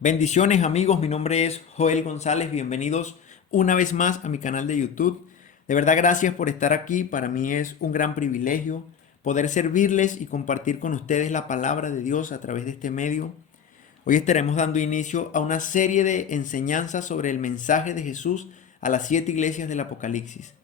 Bendiciones amigos, mi nombre es Joel González, bienvenidos una vez más a mi canal de YouTube. De verdad gracias por estar aquí, para mí es un gran privilegio poder servirles y compartir con ustedes la palabra de Dios a través de este medio. Hoy estaremos dando inicio a una serie de enseñanzas sobre el mensaje de Jesús a las 7 iglesias del Apocalipsis.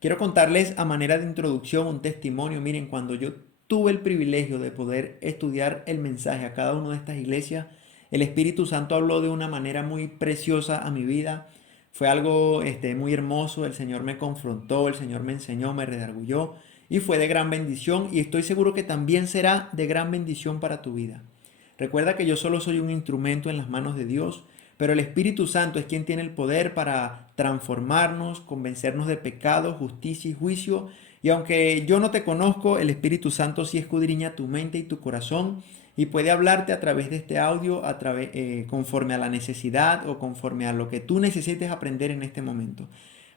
Quiero contarles a manera de introducción un testimonio. Miren, cuando yo tuve el privilegio de poder estudiar el mensaje a cada una de estas iglesias, el Espíritu Santo habló de una manera muy preciosa a mi vida. Fue algo muy hermoso. El Señor me confrontó, el Señor me enseñó, me redarguyó y fue de gran bendición y estoy seguro que también será de gran bendición para tu vida. Recuerda que yo solo soy un instrumento en las manos de Dios, pero el Espíritu Santo es quien tiene el poder para transformarnos, convencernos de pecado, justicia y juicio. Y aunque yo no te conozco, el Espíritu Santo sí escudriña tu mente y tu corazón y puede hablarte a través de este audio, conforme a la necesidad o conforme a lo que tú necesites aprender en este momento.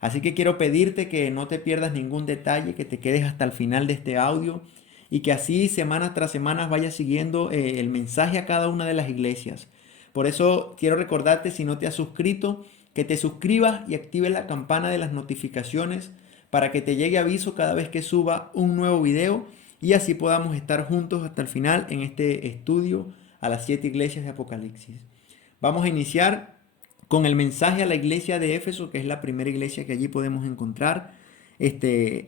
Así que quiero pedirte que no te pierdas ningún detalle, que te quedes hasta el final de este audio y que así semana tras semana vayas siguiendo el mensaje a cada una de las iglesias. Por eso quiero recordarte, si no te has suscrito, que te suscribas y actives la campana de las notificaciones para que te llegue aviso cada vez que suba un nuevo video y así podamos estar juntos hasta el final en este estudio a las 7 iglesias de Apocalipsis. Vamos a iniciar con el mensaje a la iglesia de Éfeso, que es la primera iglesia que allí podemos encontrar.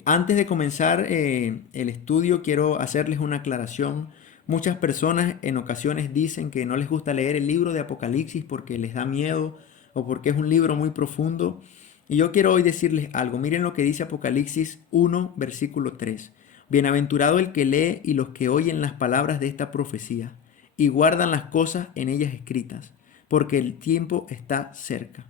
Antes de comenzar el estudio, quiero hacerles una aclaración. Muchas personas en ocasiones dicen que no les gusta leer el libro de Apocalipsis porque les da miedo o porque es un libro muy profundo. Y yo quiero hoy decirles algo. Miren lo que dice Apocalipsis 1, versículo 3. Bienaventurado el que lee y los que oyen las palabras de esta profecía y guardan las cosas en ellas escritas, porque el tiempo está cerca.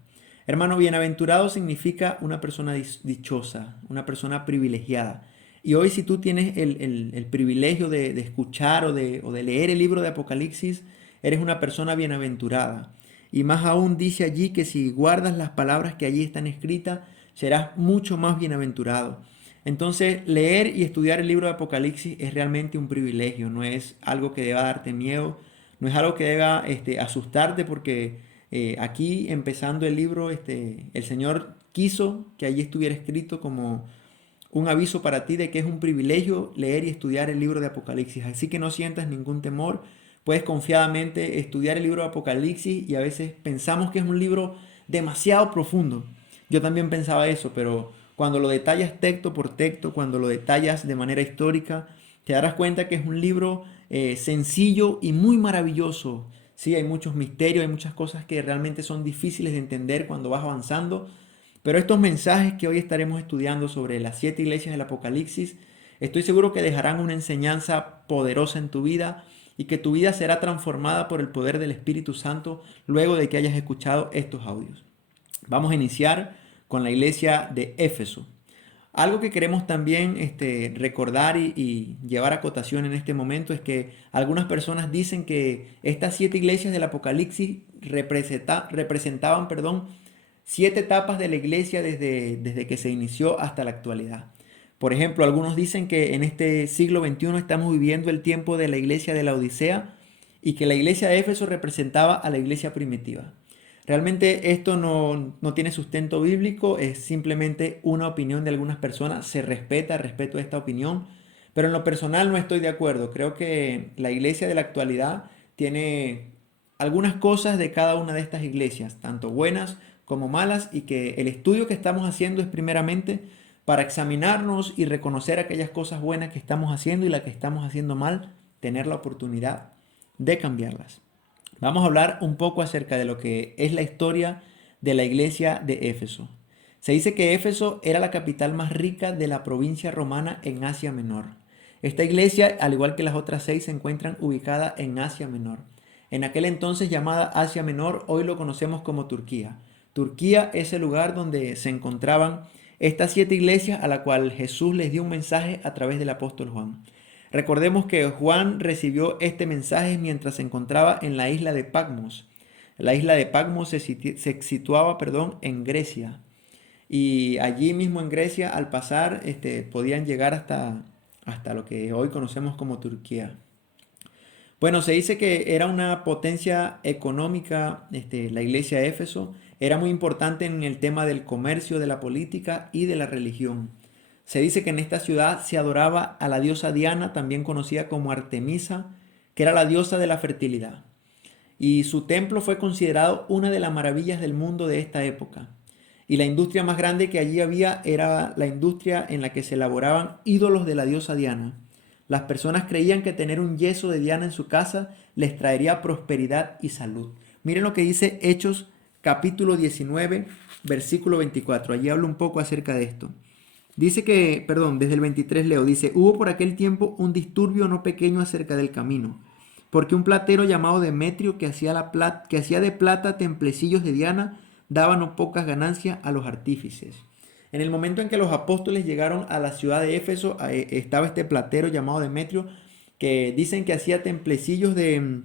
Hermano, bienaventurado significa una persona dichosa, una persona privilegiada. Y hoy si tú tienes el privilegio de escuchar o de leer el libro de Apocalipsis, eres una persona bienaventurada. Y más aún dice allí que si guardas las palabras que allí están escritas, serás mucho más bienaventurado. Entonces, leer y estudiar el libro de Apocalipsis es realmente un privilegio, no es algo que deba darte miedo, no es algo que deba asustarte porque aquí empezando el libro, el Señor quiso que allí estuviera escrito como un aviso para ti de que es un privilegio leer y estudiar el libro de Apocalipsis. Así que no sientas ningún temor, puedes confiadamente estudiar el libro de Apocalipsis y a veces pensamos que es un libro demasiado profundo. Yo también pensaba eso, pero cuando lo detallas texto por texto, cuando lo detallas de manera histórica, te darás cuenta que es un libro sencillo y muy maravilloso. Sí, hay muchos misterios, hay muchas cosas que realmente son difíciles de entender cuando vas avanzando, pero estos mensajes que hoy estaremos estudiando sobre las 7 iglesias del Apocalipsis, estoy seguro que dejarán una enseñanza poderosa en tu vida y que tu vida será transformada por el poder del Espíritu Santo luego de que hayas escuchado estos audios. Vamos a iniciar con la iglesia de Éfeso. Algo que queremos también recordar y llevar a cotación en este momento es que algunas personas dicen que estas 7 iglesias del Apocalipsis representaban, 7 etapas de la iglesia desde que se inició hasta la actualidad. Por ejemplo, algunos dicen que en este siglo XXI estamos viviendo el tiempo de la iglesia de la Odisea y que la iglesia de Éfeso representaba a la iglesia primitiva. Realmente esto no tiene sustento bíblico, es simplemente una opinión de algunas personas, se respeta, respeto esta opinión, pero en lo personal no estoy de acuerdo. Creo que la iglesia de la actualidad tiene algunas cosas de cada una de estas iglesias, tanto buenas como malas, y que el estudio que estamos haciendo es primeramente para examinarnos y reconocer aquellas cosas buenas que estamos haciendo y las que estamos haciendo mal, tener la oportunidad de cambiarlas. Vamos a hablar un poco acerca de lo que es la historia de la iglesia de Éfeso. Se dice que Éfeso era la capital más rica de la provincia romana en Asia Menor. Esta iglesia, al igual que las otras 6, se encuentran ubicadas en Asia Menor. En aquel entonces llamada Asia Menor, hoy lo conocemos como Turquía. Turquía es el lugar donde se encontraban estas 7 iglesias a la cual Jesús les dio un mensaje a través del apóstol Juan. Recordemos que Juan recibió este mensaje mientras se encontraba en la isla de Patmos. La isla de Patmos se situaba, en Grecia. Y allí mismo en Grecia, al pasar, podían llegar hasta lo que hoy conocemos como Turquía. Bueno, se dice que era una potencia económica, la iglesia de Éfeso, era muy importante en el tema del comercio, de la política y de la religión. Se dice que en esta ciudad se adoraba a la diosa Diana, también conocida como Artemisa, que era la diosa de la fertilidad. Y su templo fue considerado una de las maravillas del mundo de esta época. Y la industria más grande que allí había era la industria en la que se elaboraban ídolos de la diosa Diana. Las personas creían que tener un yeso de Diana en su casa les traería prosperidad y salud. Miren lo que dice Hechos capítulo 19, versículo 24. Allí hablo un poco acerca de esto. Dice que, perdón, desde el 23 leo, dice, hubo por aquel tiempo un disturbio no pequeño acerca del camino, porque un platero llamado Demetrio que hacía de plata templecillos de Diana daba no pocas ganancias a los artífices. En el momento en que los apóstoles llegaron a la ciudad de Éfeso, estaba este platero llamado Demetrio, que dicen que hacía templecillos de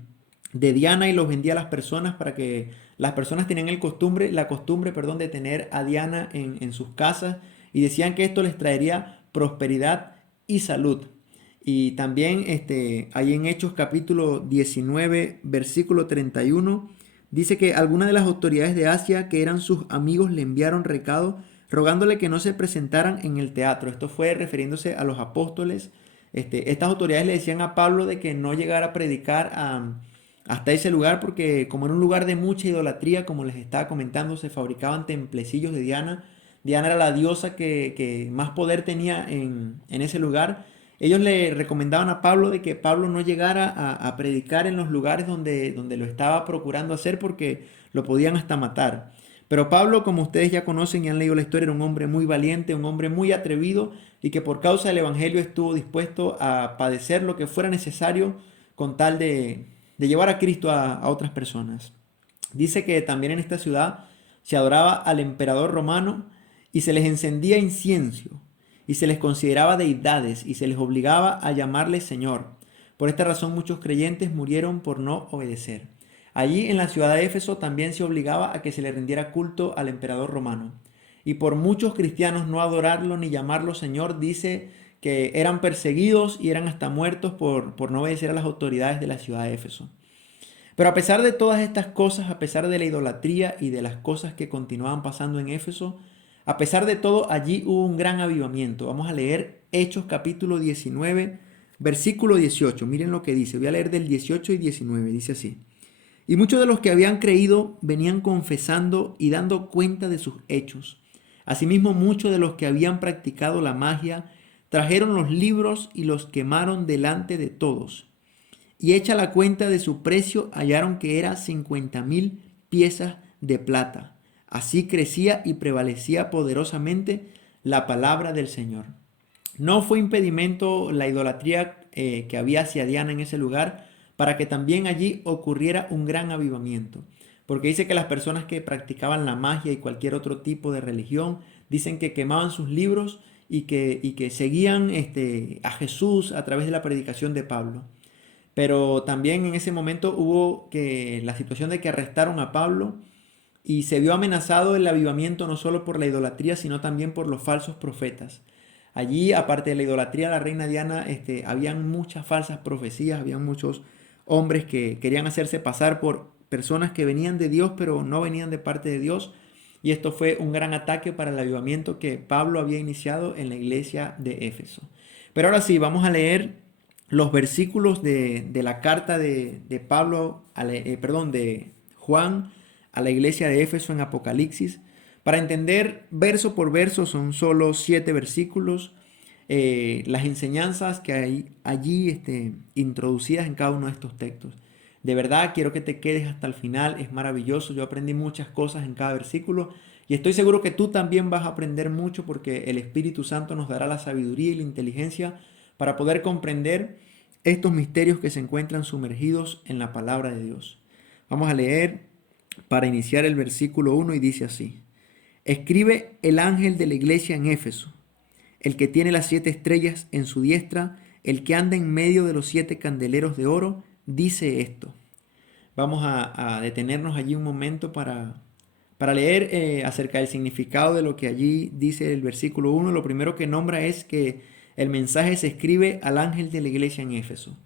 Diana y los vendía a las personas para que las personas tenían la costumbre, perdón, de tener a Diana en sus casas y decían que esto les traería prosperidad y salud. Y también ahí en Hechos capítulo 19, versículo 31, dice que algunas de las autoridades de Asia que eran sus amigos le enviaron recado rogándole que no se presentaran en el teatro. Esto fue refiriéndose a los apóstoles. Estas autoridades le decían a Pablo de que no llegara a predicar hasta ese lugar porque como era un lugar de mucha idolatría, como les estaba comentando, se fabricaban templecillos de Diana. Diana era la diosa que más poder tenía en ese lugar. Ellos le recomendaban a Pablo de que Pablo no llegara a predicar en los lugares donde lo estaba procurando hacer porque lo podían hasta matar. Pero Pablo, como ustedes ya conocen y han leído la historia, era un hombre muy valiente, un hombre muy atrevido y que por causa del Evangelio estuvo dispuesto a padecer lo que fuera necesario con tal de llevar a Cristo a otras personas. Dice que también en esta ciudad se adoraba al emperador romano y se les encendía incienso y se les consideraba deidades y se les obligaba a llamarles Señor. Por esta razón muchos creyentes murieron por no obedecer. Allí en la ciudad de Éfeso también se obligaba a que se le rindiera culto al emperador romano. Y por muchos cristianos no adorarlo ni llamarlo Señor, dice que eran perseguidos y eran hasta muertos por no obedecer a las autoridades de la ciudad de Éfeso. Pero a pesar de todas estas cosas, a pesar de la idolatría y de las cosas que continuaban pasando en Éfeso, a pesar de todo, allí hubo un gran avivamiento. Vamos a leer Hechos capítulo 19, versículo 18. Miren lo que dice. Voy a leer del 18 y 19. Dice así. Y muchos de los que habían creído venían confesando y dando cuenta de sus hechos. Asimismo, muchos de los que habían practicado la magia trajeron los libros y los quemaron delante de todos. Y hecha la cuenta de su precio, hallaron que era 50,000 piezas de plata. Así crecía y prevalecía poderosamente la palabra del Señor. No fue impedimento la idolatría que había hacia Diana en ese lugar para que también allí ocurriera un gran avivamiento. Porque dice que las personas que practicaban la magia y cualquier otro tipo de religión, dicen que quemaban sus libros y que seguían a Jesús a través de la predicación de Pablo. Pero también en ese momento hubo que la situación de que arrestaron a Pablo y se vio amenazado el avivamiento no solo por la idolatría, sino también por los falsos profetas. Allí, aparte de la idolatría a la reina Diana, habían muchas falsas profecías, habían muchos hombres que querían hacerse pasar por personas que venían de Dios, pero no venían de parte de Dios. Y esto fue un gran ataque para el avivamiento que Pablo había iniciado en la iglesia de Éfeso. Pero ahora sí, vamos a leer los versículos de la carta de Pablo, de Juan a la iglesia de Éfeso en Apocalipsis. Para entender verso por verso son solo 7 versículos. Las enseñanzas que hay allí introducidas en cada uno de estos textos. De verdad quiero que te quedes hasta el final, es maravilloso. Yo aprendí muchas cosas en cada versículo y estoy seguro que tú también vas a aprender mucho porque el Espíritu Santo nos dará la sabiduría y la inteligencia para poder comprender estos misterios que se encuentran sumergidos en la palabra de Dios. Vamos a leer para iniciar el versículo 1 y dice así. Escribe el ángel de la iglesia en Éfeso, el que tiene las 7 estrellas en su diestra, el que anda en medio de los 7 candeleros de oro, dice esto. Vamos a detenernos allí un momento para leer acerca del significado de lo que allí dice el versículo 1. Lo primero que nombra es que el mensaje se escribe al ángel de la iglesia en Éfeso.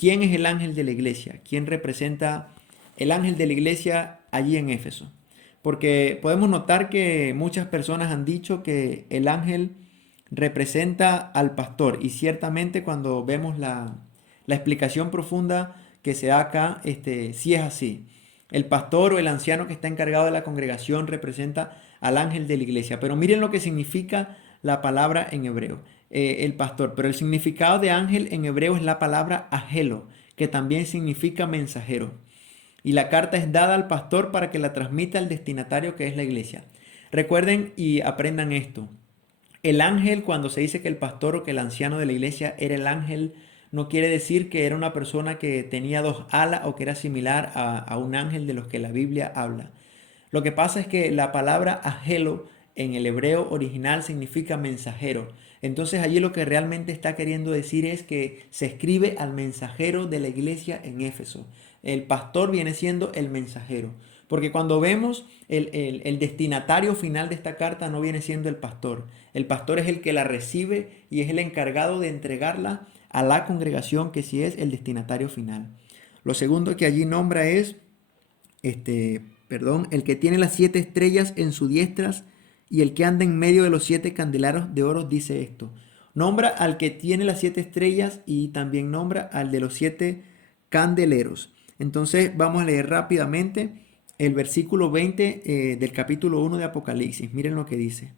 ¿quién es el ángel de la iglesia? ¿Quién representa el ángel de la iglesia allí en Éfeso? Porque podemos notar que muchas personas han dicho que el ángel representa al pastor y ciertamente cuando vemos la explicación profunda que se da acá, sí es así. El pastor o el anciano que está encargado de la congregación representa al ángel de la iglesia. Pero miren lo que significa la palabra en hebreo, el pastor. Pero el significado de ángel en hebreo es la palabra agelo, que también significa mensajero. Y la carta es dada al pastor para que la transmita al destinatario que es la iglesia. Recuerden y aprendan esto. El ángel, cuando se dice que el pastor o que el anciano de la iglesia era el ángel, no quiere decir que era una persona que tenía dos alas o que era similar a un ángel de los que la Biblia habla. Lo que pasa es que la palabra agelo en el hebreo original significa mensajero. Entonces allí lo que realmente está queriendo decir es que se escribe al mensajero de la iglesia en Éfeso. El pastor viene siendo el mensajero. Porque cuando vemos el destinatario final de esta carta no viene siendo el pastor. El pastor es el que la recibe y es el encargado de entregarla a la congregación, que sí es el destinatario final. Lo segundo que allí nombra es, el que tiene las 7 estrellas en su diestra y el que anda en medio de los 7 candeleros de oro dice esto. Nombra al que tiene las 7 estrellas y también nombra al de los 7 candeleros. Entonces vamos a leer rápidamente el versículo 20 del capítulo 1 de Apocalipsis. Miren lo que dice.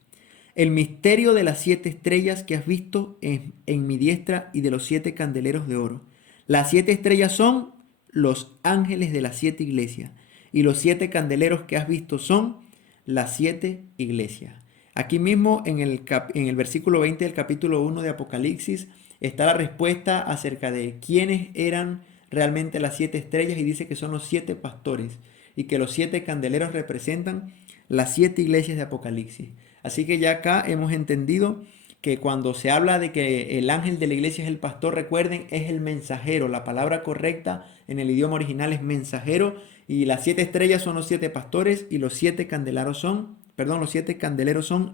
El misterio de las 7 estrellas que has visto en mi diestra y de los 7 candeleros de oro. Las 7 estrellas son los ángeles de las 7 iglesias y los 7 candeleros que has visto son las 7 iglesias. Aquí mismo en el versículo 20 del capítulo 1 de Apocalipsis está la respuesta acerca de quiénes eran realmente las 7 estrellas y dice que son los 7 pastores y que los 7 candeleros representan las 7 iglesias de Apocalipsis. Así que ya acá hemos entendido que cuando se habla de que el ángel de la iglesia es el pastor, recuerden, es el mensajero. La palabra correcta en el idioma original es mensajero y las 7 estrellas son los 7 pastores y los 7 candeleros son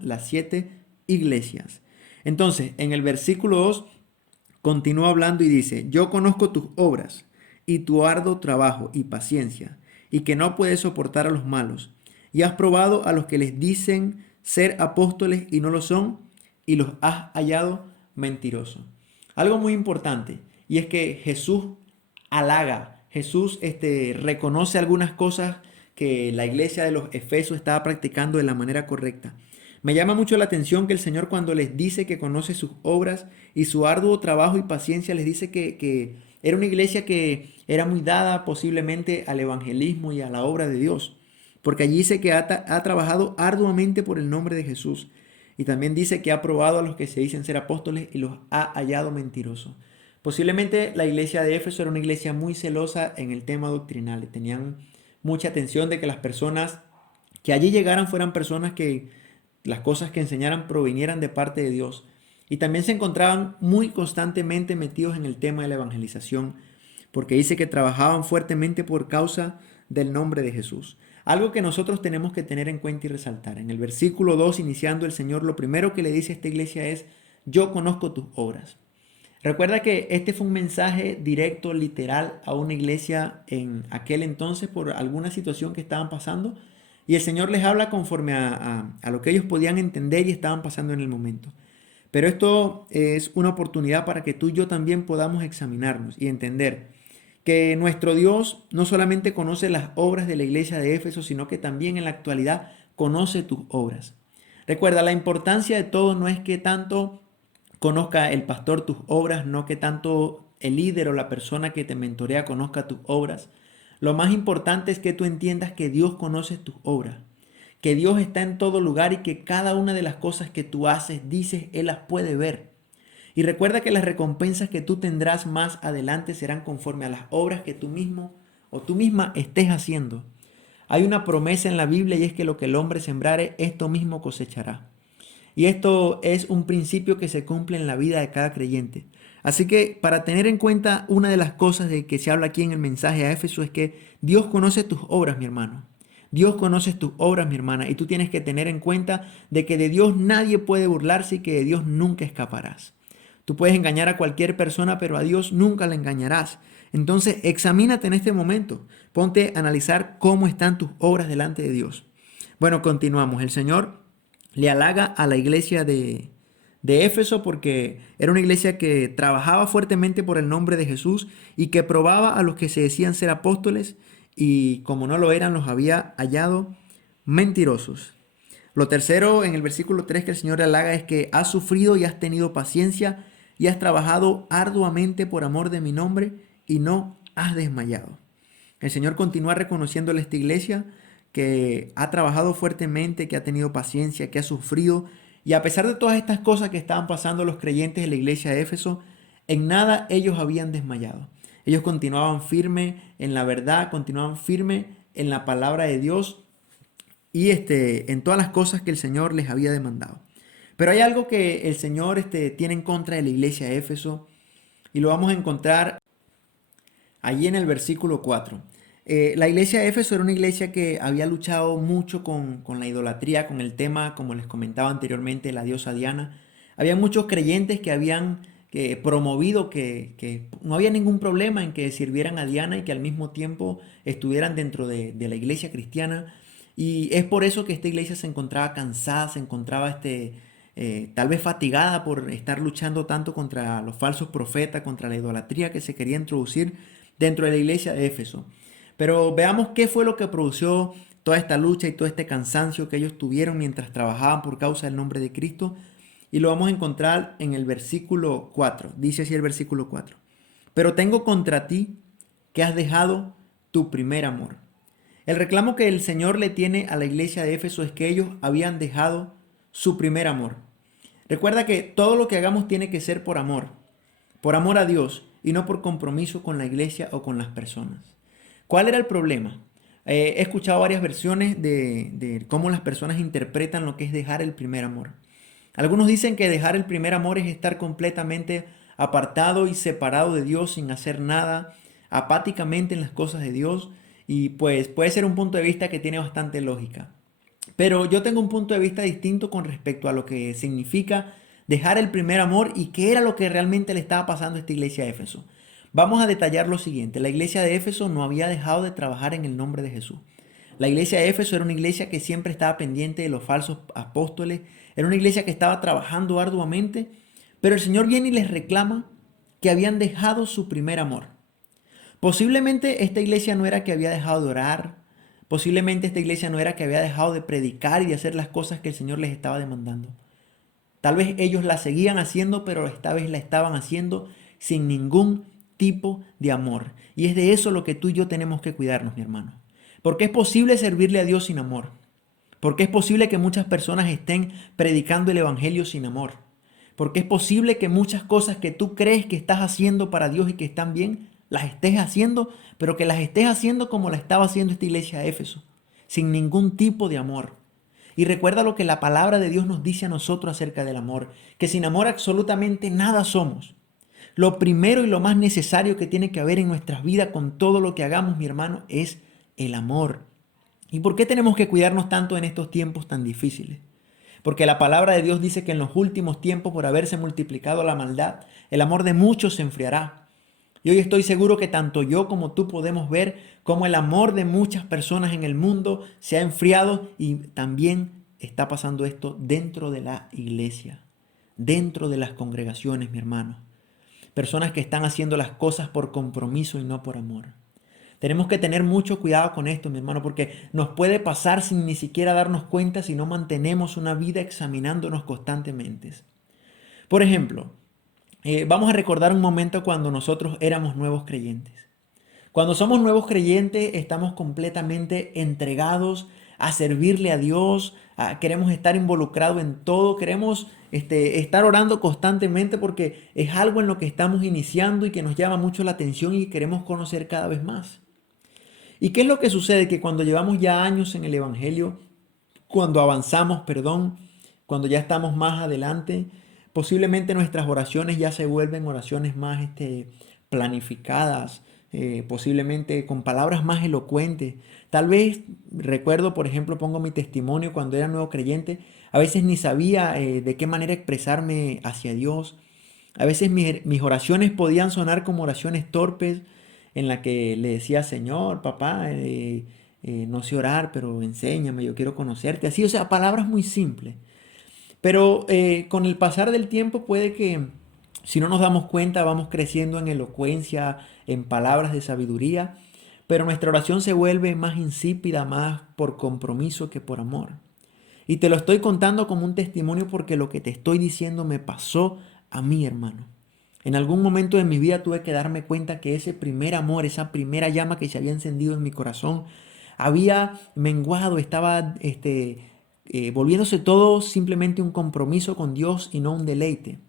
las 7 iglesias. Entonces, en el versículo 2 continúa hablando y dice, yo conozco tus obras y tu arduo trabajo y paciencia y que no puedes soportar a los malos y has probado a los que les dicen ser apóstoles y no lo son y los has hallado mentirosos. Algo muy importante y es que Jesús halaga, Jesús reconoce algunas cosas que la iglesia de los Efesios estaba practicando de la manera correcta. Me llama mucho la atención que el Señor cuando les dice que conoce sus obras y su arduo trabajo y paciencia, les dice que era una iglesia que era muy dada posiblemente al evangelismo y a la obra de Dios. Porque allí dice que ha trabajado arduamente por el nombre de Jesús. Y también dice que ha probado a los que se dicen ser apóstoles y los ha hallado mentirosos. Posiblemente la iglesia de Éfeso era una iglesia muy celosa en el tema doctrinal. Tenían mucha atención de que las personas que allí llegaran fueran personas que las cosas que enseñaran provinieran de parte de Dios. Y también se encontraban muy constantemente metidos en el tema de la evangelización, porque dice que trabajaban fuertemente por causa del nombre de Jesús. Algo que nosotros tenemos que tener en cuenta y resaltar. En el versículo 2, iniciando el Señor, lo primero que le dice a esta iglesia es, yo conozco tus obras. Recuerda que este fue un mensaje directo, literal, a una iglesia en aquel entonces por alguna situación que estaban pasando. Y el Señor les habla conforme a lo que ellos podían entender y estaban pasando en el momento. Pero esto es una oportunidad para que tú y yo también podamos examinarnos y entender que nuestro Dios no solamente conoce las obras de la iglesia de Éfeso, sino que también en la actualidad conoce tus obras. Recuerda, la importancia de todo no es que tanto conozca el pastor tus obras, no que tanto el líder o la persona que te mentorea conozca tus obras. Lo más importante es que tú entiendas que Dios conoce tus obras, que Dios está en todo lugar y que cada una de las cosas que tú haces, dices, Él las puede ver. Y recuerda que las recompensas que tú tendrás más adelante serán conforme a las obras que tú mismo o tú misma estés haciendo. Hay una promesa en la Biblia y es que lo que el hombre sembrare, esto mismo cosechará. Y esto es un principio que se cumple en la vida de cada creyente. Así que para tener en cuenta una de las cosas de que se habla aquí en el mensaje a Éfeso es que Dios conoce tus obras, mi hermano. Dios conoce tus obras, mi hermana, y tú tienes que tener en cuenta de que de Dios nadie puede burlarse y que de Dios nunca escaparás. Tú puedes engañar a cualquier persona, pero a Dios nunca le engañarás. Entonces, examínate en este momento. Ponte a analizar cómo están tus obras delante de Dios. Bueno, continuamos. El Señor le halaga a la iglesia de Éfeso porque era una iglesia que trabajaba fuertemente por el nombre de Jesús y que probaba a los que se decían ser apóstoles y como no lo eran, los había hallado mentirosos. Lo tercero en el versículo 3 que el Señor le halaga es que has sufrido y has tenido paciencia y has trabajado arduamente por amor de mi nombre y no has desmayado. El Señor continúa reconociéndole a esta iglesia que ha trabajado fuertemente, que ha tenido paciencia, que ha sufrido. Y a pesar de todas estas cosas que estaban pasando los creyentes de la iglesia de Éfeso, en nada ellos habían desmayado. Ellos continuaban firme en la verdad, continuaban firme en la palabra de Dios y en todas las cosas que el Señor les había demandado. Pero hay algo que el Señor tiene en contra de la iglesia de Éfeso y lo vamos a encontrar allí en el versículo 4. La iglesia de Éfeso era una iglesia que había luchado mucho con la idolatría, con el tema, como les comentaba anteriormente, la diosa Diana. Había muchos creyentes que habían promovido que no había ningún problema en que sirvieran a Diana y que al mismo tiempo estuvieran dentro de la iglesia cristiana. Y es por eso que esta iglesia se encontraba cansada, se encontraba tal vez fatigada por estar luchando tanto contra los falsos profetas, contra la idolatría que se quería introducir dentro de la iglesia de Éfeso. Pero veamos qué fue lo que produjo toda esta lucha y todo este cansancio que ellos tuvieron mientras trabajaban por causa del nombre de Cristo. Y lo vamos a encontrar en el versículo 4. Dice así el versículo 4. Pero tengo contra ti que has dejado tu primer amor. El reclamo que el Señor le tiene a la iglesia de Éfeso es que ellos habían dejado su primer amor. Recuerda que todo lo que hagamos tiene que ser por amor a Dios y no por compromiso con la iglesia o con las personas. ¿Cuál era el problema? He escuchado varias versiones de cómo las personas interpretan lo que es dejar el primer amor. Algunos dicen que dejar el primer amor es estar completamente apartado y separado de Dios sin hacer nada, apáticamente en las cosas de Dios, y pues puede ser un punto de vista que tiene bastante lógica. Pero yo tengo un punto de vista distinto con respecto a lo que significa dejar el primer amor y qué era lo que realmente le estaba pasando a esta iglesia de Éfeso. Vamos a detallar lo siguiente. La iglesia de Éfeso no había dejado de trabajar en el nombre de Jesús. La iglesia de Éfeso era una iglesia que siempre estaba pendiente de los falsos apóstoles. Era una iglesia que estaba trabajando arduamente. Pero el Señor viene y les reclama que habían dejado su primer amor. Posiblemente esta iglesia no era que había dejado de orar. Posiblemente esta iglesia no era que había dejado de predicar y de hacer las cosas que el Señor les estaba demandando. Tal vez ellos la seguían haciendo, pero esta vez la estaban haciendo sin ningún tipo de amor. Y es de eso lo que tú y yo tenemos que cuidarnos, mi hermano. Porque es posible servirle a Dios sin amor. Porque es posible que muchas personas estén predicando el evangelio sin amor. Porque es posible que muchas cosas que tú crees que estás haciendo para Dios y que están bien, las estés haciendo, pero que las estés haciendo como la estaba haciendo esta iglesia de Éfeso, sin ningún tipo de amor. Y recuerda lo que la palabra de Dios nos dice a nosotros acerca del amor, que sin amor absolutamente nada somos. Lo primero y lo más necesario que tiene que haber en nuestras vidas con todo lo que hagamos, mi hermano, es el amor. ¿Y por qué tenemos que cuidarnos tanto en estos tiempos tan difíciles? Porque la palabra de Dios dice que en los últimos tiempos, por haberse multiplicado la maldad, el amor de muchos se enfriará. Y hoy estoy seguro que tanto yo como tú podemos ver cómo el amor de muchas personas en el mundo se ha enfriado y también está pasando esto dentro de la iglesia, dentro de las congregaciones, mi hermano. Personas que están haciendo las cosas por compromiso y no por amor. Tenemos que tener mucho cuidado con esto, mi hermano, porque nos puede pasar sin ni siquiera darnos cuenta si no mantenemos una vida examinándonos constantemente. Por ejemplo, vamos a recordar un momento cuando nosotros éramos nuevos creyentes. Cuando somos nuevos creyentes estamos completamente entregados a servirle a Dios, queremos estar involucrados en todo, queremos estar orando constantemente porque es algo en lo que estamos iniciando y que nos llama mucho la atención y queremos conocer cada vez más. ¿Y qué es lo que sucede? Que cuando llevamos ya años en el Evangelio, cuando avanzamos, cuando ya estamos más adelante, posiblemente nuestras oraciones ya se vuelven oraciones más planificadas, posiblemente con palabras más elocuentes. Tal vez, recuerdo, por ejemplo, pongo mi testimonio cuando era nuevo creyente, a veces ni sabía de qué manera expresarme hacia Dios. A veces mis oraciones podían sonar como oraciones torpes. en la que le decía, Señor, papá, no sé orar, pero enséñame, yo quiero conocerte. Así, o sea, palabras muy simples. Pero con el pasar del tiempo puede que, si no nos damos cuenta, vamos creciendo en elocuencia, en palabras de sabiduría, pero nuestra oración se vuelve más insípida, más por compromiso que por amor. Y te lo estoy contando como un testimonio porque lo que te estoy diciendo me pasó a mí, hermano. En algún momento de mi vida tuve que darme cuenta que ese primer amor, esa primera llama que se había encendido en mi corazón, había menguado, estaba volviéndose todo simplemente un compromiso con Dios y no un deleite.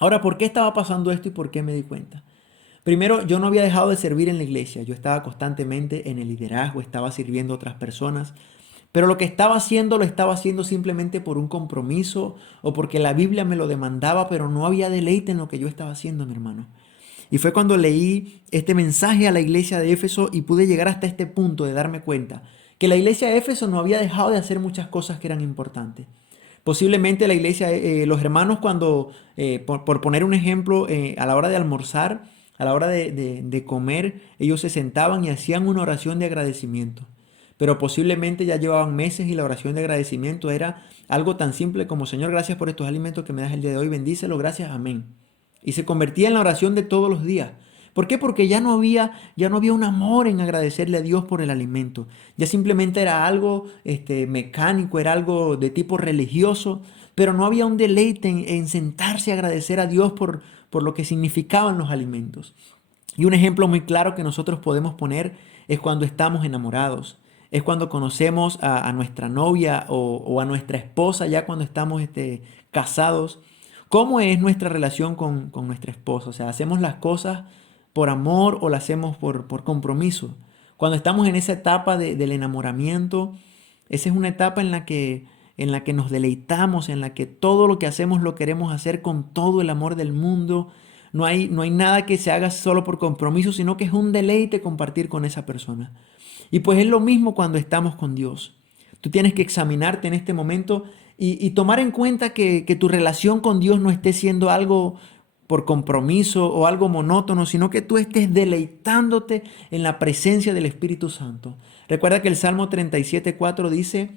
Ahora, ¿por qué estaba pasando esto y por qué me di cuenta? Primero, yo no había dejado de servir en la iglesia, yo estaba constantemente en el liderazgo, estaba sirviendo a otras personas, pero lo que estaba haciendo lo estaba haciendo simplemente por un compromiso o porque la Biblia me lo demandaba, pero no había deleite en lo que yo estaba haciendo, mi hermano. Y fue cuando leí este mensaje a la iglesia de Éfeso y pude llegar hasta este punto de darme cuenta que la iglesia de Éfeso no había dejado de hacer muchas cosas que eran importantes. Posiblemente la iglesia, los hermanos cuando, por poner un ejemplo, a la hora de almorzar, a la hora de comer, ellos se sentaban y hacían una oración de agradecimiento. Pero posiblemente ya llevaban meses y la oración de agradecimiento era algo tan simple como, Señor, gracias por estos alimentos que me das el día de hoy, bendícelo, gracias, amén. Y se convertía en la oración de todos los días. ¿Por qué? Porque ya no había un amor en agradecerle a Dios por el alimento. Ya simplemente era algo mecánico, era algo de tipo religioso, pero no había un deleite en sentarse a agradecer a Dios por lo que significaban los alimentos. Y un ejemplo muy claro que nosotros podemos poner es cuando estamos enamorados. Es cuando conocemos a nuestra novia o a nuestra esposa ya cuando estamos casados. ¿Cómo es nuestra relación con nuestra esposa? O sea, ¿hacemos las cosas por amor o las hacemos por compromiso? Cuando estamos en esa etapa del enamoramiento, esa es una etapa en la que nos deleitamos, en la que todo lo que hacemos lo queremos hacer con todo el amor del mundo. No hay nada que se haga solo por compromiso, sino que es un deleite compartir con esa persona. Y pues es lo mismo cuando estamos con Dios. Tú tienes que examinarte en este momento y tomar en cuenta que tu relación con Dios no esté siendo algo por compromiso o algo monótono, sino que tú estés deleitándote en la presencia del Espíritu Santo. Recuerda que el Salmo 37:4 dice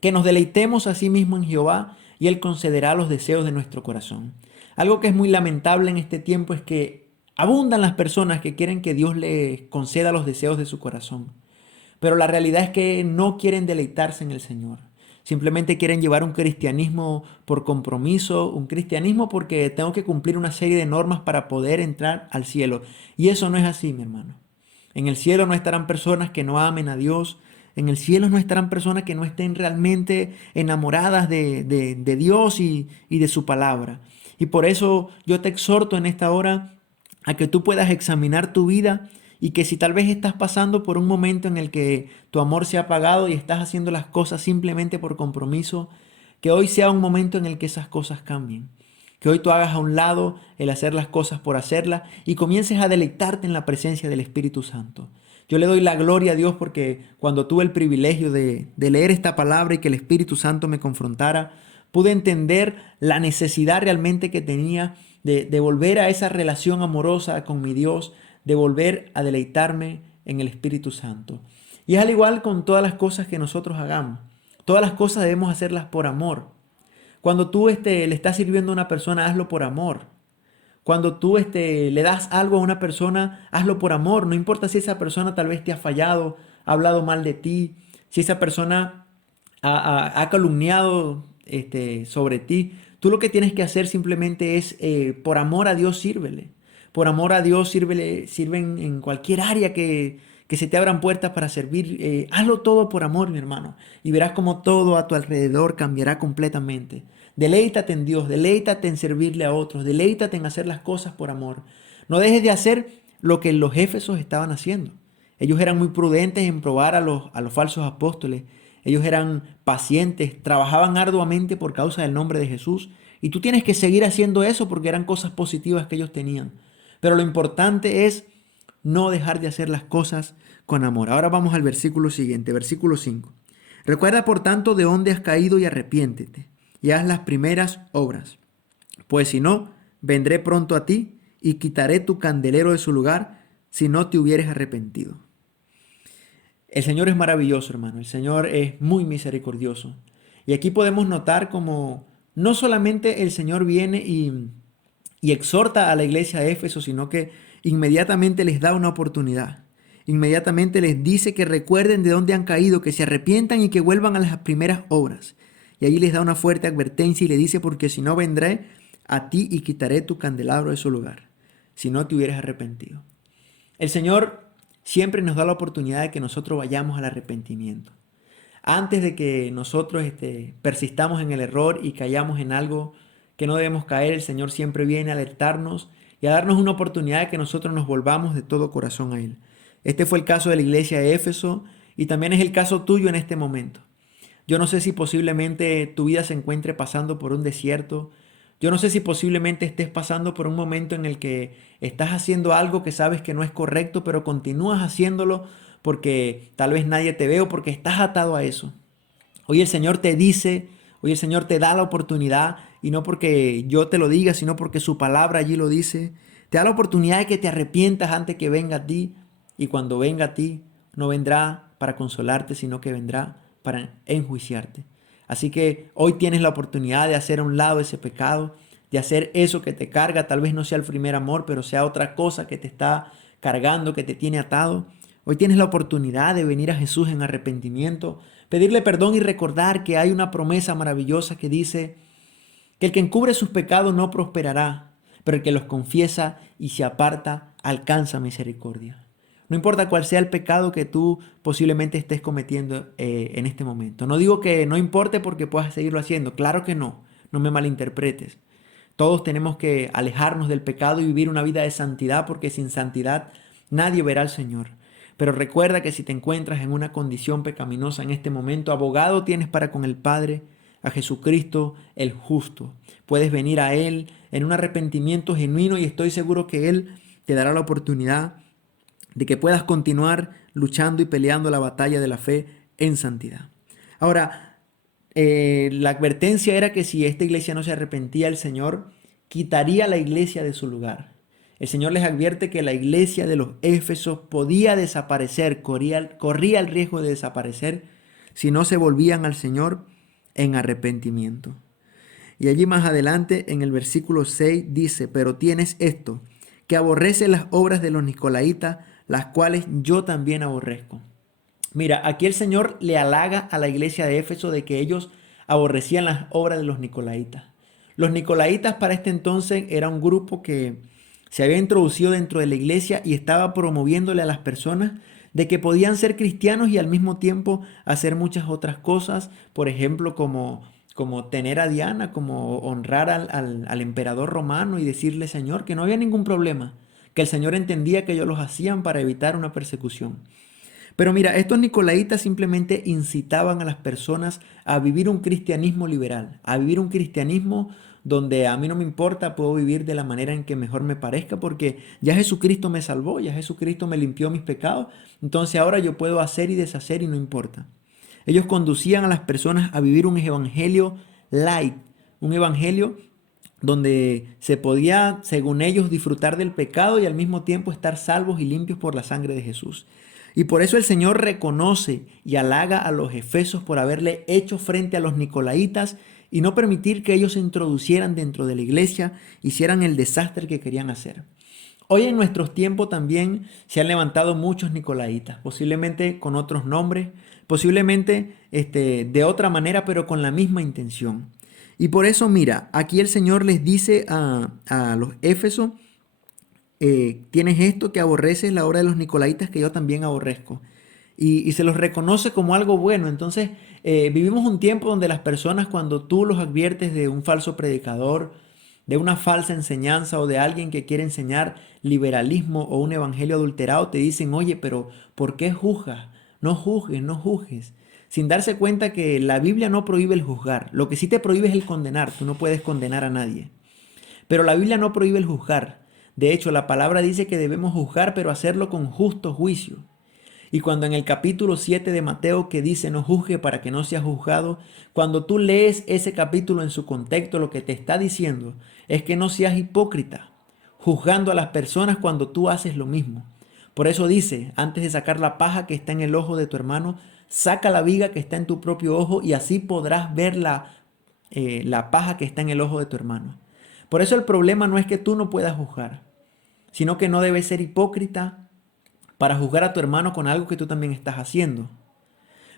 que nos deleitemos a sí mismo en Jehová y Él concederá los deseos de nuestro corazón. Algo que es muy lamentable en este tiempo es que abundan las personas que quieren que Dios les conceda los deseos de su corazón. Pero la realidad es que no quieren deleitarse en el Señor. Simplemente quieren llevar un cristianismo por compromiso, un cristianismo porque tengo que cumplir una serie de normas para poder entrar al cielo. Y eso no es así, mi hermano. En el cielo no estarán personas que no amen a Dios. En el cielo no estarán personas que no estén realmente enamoradas de Dios y de su palabra. Y por eso yo te exhorto en esta hora a que tú puedas examinar tu vida y que si tal vez estás pasando por un momento en el que tu amor se ha apagado y estás haciendo las cosas simplemente por compromiso, que hoy sea un momento en el que esas cosas cambien. Que hoy tú hagas a un lado el hacer las cosas por hacerlas y comiences a deleitarte en la presencia del Espíritu Santo. Yo le doy la gloria a Dios porque cuando tuve el privilegio de leer esta palabra y que el Espíritu Santo me confrontara, pude entender la necesidad realmente que tenía de volver a esa relación amorosa con mi Dios, de volver a deleitarme en el Espíritu Santo. Y es al igual con todas las cosas que nosotros hagamos. Todas las cosas debemos hacerlas por amor. Cuando tú le estás sirviendo a una persona, hazlo por amor. Cuando tú le das algo a una persona, hazlo por amor. No importa si esa persona tal vez te ha fallado, ha hablado mal de ti, si esa persona ha calumniado sobre ti. Tú lo que tienes que hacer simplemente es, por amor a Dios, sírvele. Por amor a Dios, sirve en cualquier área que se te abran puertas para servir. Hazlo todo por amor, mi hermano. Y verás como todo a tu alrededor cambiará completamente. Deleítate en Dios, deleítate en servirle a otros, deleítate en hacer las cosas por amor. No dejes de hacer lo que los éfesos estaban haciendo. Ellos eran muy prudentes en probar a los falsos apóstoles. Ellos eran pacientes, trabajaban arduamente por causa del nombre de Jesús. Y tú tienes que seguir haciendo eso porque eran cosas positivas que ellos tenían. Pero lo importante es no dejar de hacer las cosas con amor. Ahora vamos al versículo siguiente, versículo 5. Recuerda por tanto de dónde has caído y arrepiéntete y haz las primeras obras. Pues si no, vendré pronto a ti y quitaré tu candelero de su lugar si no te hubieres arrepentido. El Señor es maravilloso, hermano. El Señor es muy misericordioso. Y aquí podemos notar como no solamente el Señor viene y exhorta a la iglesia de Éfeso, sino que inmediatamente les da una oportunidad. Inmediatamente les dice que recuerden de dónde han caído, que se arrepientan y que vuelvan a las primeras obras. Y allí les da una fuerte advertencia y le dice, porque si no vendré a ti y quitaré tu candelabro de su lugar, si no te hubieras arrepentido. El Señor siempre nos da la oportunidad de que nosotros vayamos al arrepentimiento. Antes de que nosotros persistamos en el error y cayamos en algo que no debemos caer, el Señor siempre viene a alertarnos y a darnos una oportunidad de que nosotros nos volvamos de todo corazón a Él. Este fue el caso de la iglesia de Éfeso y también es el caso tuyo en este momento. Yo no sé si posiblemente tu vida se encuentre pasando por un desierto. Yo no sé si posiblemente estés pasando por un momento en el que estás haciendo algo que sabes que no es correcto, pero continúas haciéndolo porque tal vez nadie te ve o porque estás atado a eso. Hoy el Señor te dice, hoy el Señor te da la oportunidad, y no porque yo te lo diga, sino porque su palabra allí lo dice. Te da la oportunidad de que te arrepientas antes que venga a ti, y cuando venga a ti no vendrá para consolarte, sino que vendrá para enjuiciarte. Así que hoy tienes la oportunidad de hacer a un lado ese pecado, de hacer eso que te carga. Tal vez no sea el primer amor, pero sea otra cosa que te está cargando, que te tiene atado. Hoy tienes la oportunidad de venir a Jesús en arrepentimiento, pedirle perdón y recordar que hay una promesa maravillosa que dice que el que encubre sus pecados no prosperará, pero el que los confiesa y se aparta alcanza misericordia. No importa cuál sea el pecado que tú posiblemente estés cometiendo en este momento. No digo que no importe porque puedas seguirlo haciendo. Claro que no. No me malinterpretes. Todos tenemos que alejarnos del pecado y vivir una vida de santidad, porque sin santidad nadie verá al Señor. Pero recuerda que si te encuentras en una condición pecaminosa en este momento, abogado tienes para con el Padre, a Jesucristo el justo. Puedes venir a Él en un arrepentimiento genuino y estoy seguro que Él te dará la oportunidad de que puedas continuar luchando y peleando la batalla de la fe en santidad. Ahora, la advertencia era que si esta iglesia no se arrepentía, el Señor quitaría la iglesia de su lugar. El Señor les advierte que la iglesia de los Éfesos podía desaparecer, corría el riesgo de desaparecer si no se volvían al Señor en arrepentimiento. Y allí más adelante en el versículo 6 dice, pero tienes esto, que aborrece las obras de los nicolaítas, las cuales yo también aborrezco. Mira, aquí el Señor le halaga a la iglesia de Éfeso de que ellos aborrecían las obras de los nicolaítas. Los nicolaítas para este entonces era un grupo que se había introducido dentro de la iglesia y estaba promoviéndole a las personas de que podían ser cristianos y al mismo tiempo hacer muchas otras cosas, por ejemplo, como tener a Diana, como honrar al emperador romano y decirle, Señor, que no había ningún problema, que el Señor entendía que ellos los hacían para evitar una persecución. Pero mira, estos nicolaítas simplemente incitaban a las personas a vivir un cristianismo liberal, a vivir un cristianismo donde a mí no me importa, puedo vivir de la manera en que mejor me parezca, porque ya Jesucristo me salvó, ya Jesucristo me limpió mis pecados, entonces ahora yo puedo hacer y deshacer y no importa. Ellos conducían a las personas a vivir un evangelio light, un evangelio donde se podía, según ellos, disfrutar del pecado y al mismo tiempo estar salvos y limpios por la sangre de Jesús. Y por eso el Señor reconoce y halaga a los efesios por haberle hecho frente a los nicolaítas y no permitir que ellos se introducieran dentro de la iglesia, hicieran el desastre que querían hacer. Hoy en nuestros tiempos también se han levantado muchos nicolaítas, posiblemente con otros nombres, posiblemente de otra manera, pero con la misma intención. Y por eso, mira, aquí el Señor les dice a los Éfesos, tienes esto que aborreces la obra de los nicolaítas que yo también aborrezco. Y se los reconoce como algo bueno. Entonces, vivimos un tiempo donde las personas, cuando tú los adviertes de un falso predicador, de una falsa enseñanza o de alguien que quiere enseñar liberalismo o un evangelio adulterado, te dicen, oye, pero ¿por qué juzgas? No juzgues, no juzgues. Sin darse cuenta que la Biblia no prohíbe el juzgar. Lo que sí te prohíbe es el condenar. Tú no puedes condenar a nadie. Pero la Biblia no prohíbe el juzgar. De hecho, la palabra dice que debemos juzgar, pero hacerlo con justo juicio. Y cuando en el capítulo 7 de Mateo que dice no juzgue para que no seas juzgado, cuando tú lees ese capítulo en su contexto, lo que te está diciendo es que no seas hipócrita, juzgando a las personas cuando tú haces lo mismo. Por eso dice, antes de sacar la paja que está en el ojo de tu hermano, saca la viga que está en tu propio ojo y así podrás ver la paja que está en el ojo de tu hermano. Por eso el problema no es que tú no puedas juzgar, sino que no debes ser hipócrita para juzgar a tu hermano con algo que tú también estás haciendo.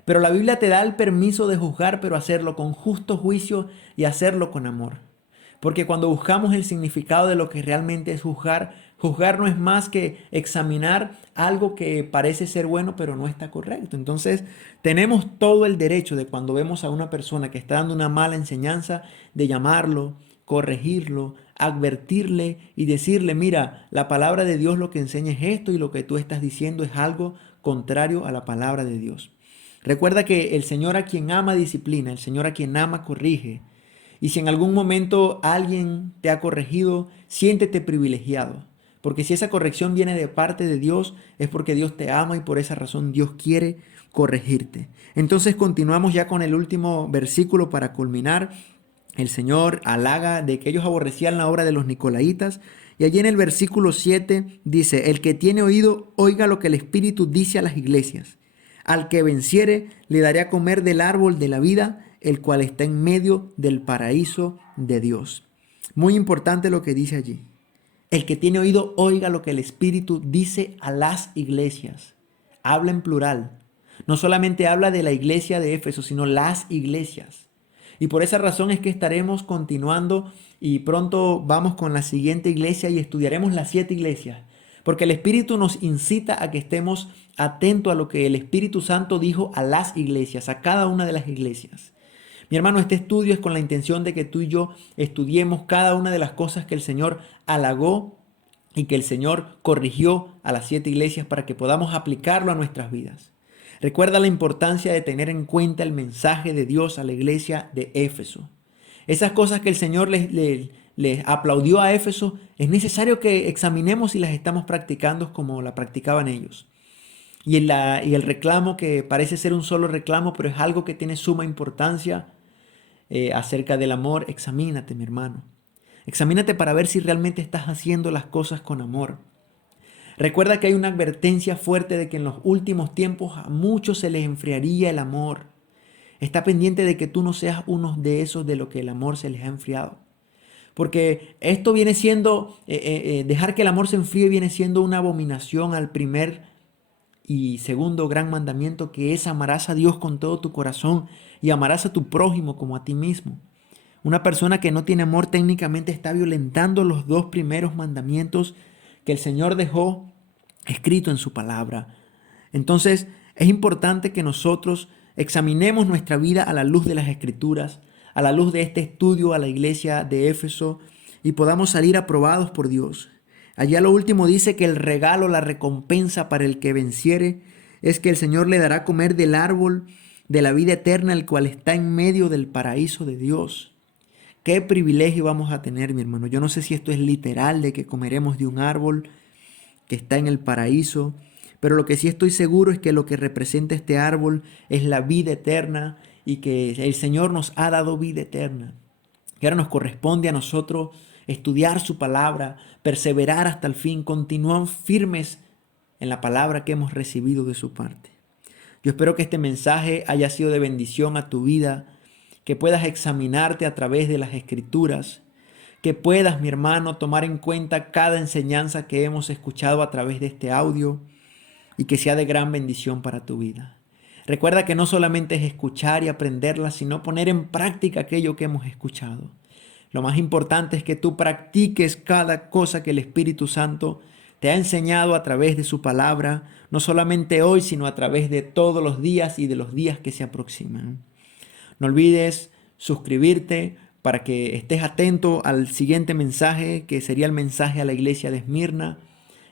Pero la Biblia te da el permiso de juzgar, pero hacerlo con justo juicio y hacerlo con amor. Porque cuando buscamos el significado de lo que realmente es juzgar, juzgar no es más que examinar algo que parece ser bueno, pero no está correcto. Entonces, tenemos todo el derecho de cuando vemos a una persona que está dando una mala enseñanza, de llamarlo, corregirlo, advertirle y decirle, mira, la palabra de Dios lo que enseña es esto y lo que tú estás diciendo es algo contrario a la palabra de Dios. Recuerda que el Señor a quien ama disciplina, el Señor a quien ama corrige. Y si en algún momento alguien te ha corregido, siéntete privilegiado. Porque si esa corrección viene de parte de Dios, es porque Dios te ama y por esa razón Dios quiere corregirte. Entonces continuamos ya con el último versículo para culminar. El Señor halaga de que ellos aborrecían la obra de los nicolaítas. Y allí en el versículo 7 dice, el que tiene oído, oiga lo que el Espíritu dice a las iglesias. Al que venciere, le daré a comer del árbol de la vida, el cual está en medio del paraíso de Dios. Muy importante lo que dice allí. El que tiene oído, oiga lo que el Espíritu dice a las iglesias. Habla en plural. No solamente habla de la iglesia de Éfeso, sino las iglesias. Y por esa razón es que estaremos continuando y pronto vamos con la siguiente iglesia y estudiaremos las 7 iglesias. Porque el Espíritu nos incita a que estemos atentos a lo que el Espíritu Santo dijo a las iglesias, a cada una de las iglesias. Mi hermano, este estudio es con la intención de que tú y yo estudiemos cada una de las cosas que el Señor halagó y que el Señor corrigió a las 7 iglesias para que podamos aplicarlo a nuestras vidas. Recuerda la importancia de tener en cuenta el mensaje de Dios a la iglesia de Éfeso. Esas cosas que el Señor les aplaudió a Éfeso, es necesario que examinemos si las estamos practicando como la practicaban ellos. Y el reclamo, que parece ser un solo reclamo, pero es algo que tiene suma importancia acerca del amor, examínate, mi hermano. Examínate para ver si realmente estás haciendo las cosas con amor. Recuerda que hay una advertencia fuerte de que en los últimos tiempos a muchos se les enfriaría el amor. Está pendiente de que tú no seas uno de esos de lo que el amor se les ha enfriado. Porque esto viene siendo, dejar que el amor se enfríe viene siendo una abominación al primer y segundo gran mandamiento, que es amarás a Dios con todo tu corazón y amarás a tu prójimo como a ti mismo. Una persona que no tiene amor técnicamente está violentando los 2 primeros mandamientos que el Señor dejó escrito en su palabra. Entonces es importante que nosotros examinemos nuestra vida a la luz de las Escrituras, a la luz de este estudio a la iglesia de Éfeso y podamos salir aprobados por Dios. Allá lo último dice que el regalo, la recompensa para el que venciere es que el Señor le dará a comer del árbol de la vida eterna, el cual está en medio del paraíso de Dios. Qué privilegio vamos a tener, mi hermano. Yo no sé si esto es literal de que comeremos de un árbol que está en el paraíso, pero lo que sí estoy seguro es que lo que representa este árbol es la vida eterna y que el Señor nos ha dado vida eterna. Y ahora nos corresponde a nosotros estudiar su palabra, perseverar hasta el fin, continuar firmes en la palabra que hemos recibido de su parte. Yo espero que este mensaje haya sido de bendición a tu vida, que puedas examinarte a través de las Escrituras, que puedas, mi hermano, tomar en cuenta cada enseñanza que hemos escuchado a través de este audio y que sea de gran bendición para tu vida. Recuerda que no solamente es escuchar y aprenderla, sino poner en práctica aquello que hemos escuchado. Lo más importante es que tú practiques cada cosa que el Espíritu Santo te ha enseñado a través de su palabra, no solamente hoy, sino a través de todos los días y de los días que se aproximan. No olvides suscribirte para que estés atento al siguiente mensaje, que sería el mensaje a la iglesia de Esmirna.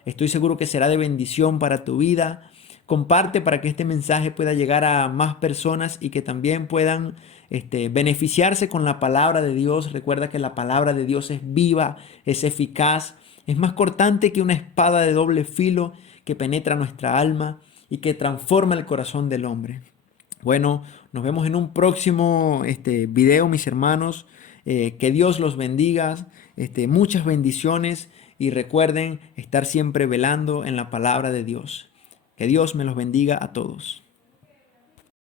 Estoy seguro que será de bendición para tu vida. Comparte para que este mensaje pueda llegar a más personas y que también puedan beneficiarse con la palabra de Dios. Recuerda que la palabra de Dios es viva, es eficaz, es más cortante que una espada de doble filo que penetra nuestra alma y que transforma el corazón del hombre. Bueno, nos vemos en un próximo video, mis hermanos. Que Dios los bendiga. Muchas bendiciones y recuerden estar siempre velando en la palabra de Dios. Que Dios me los bendiga a todos.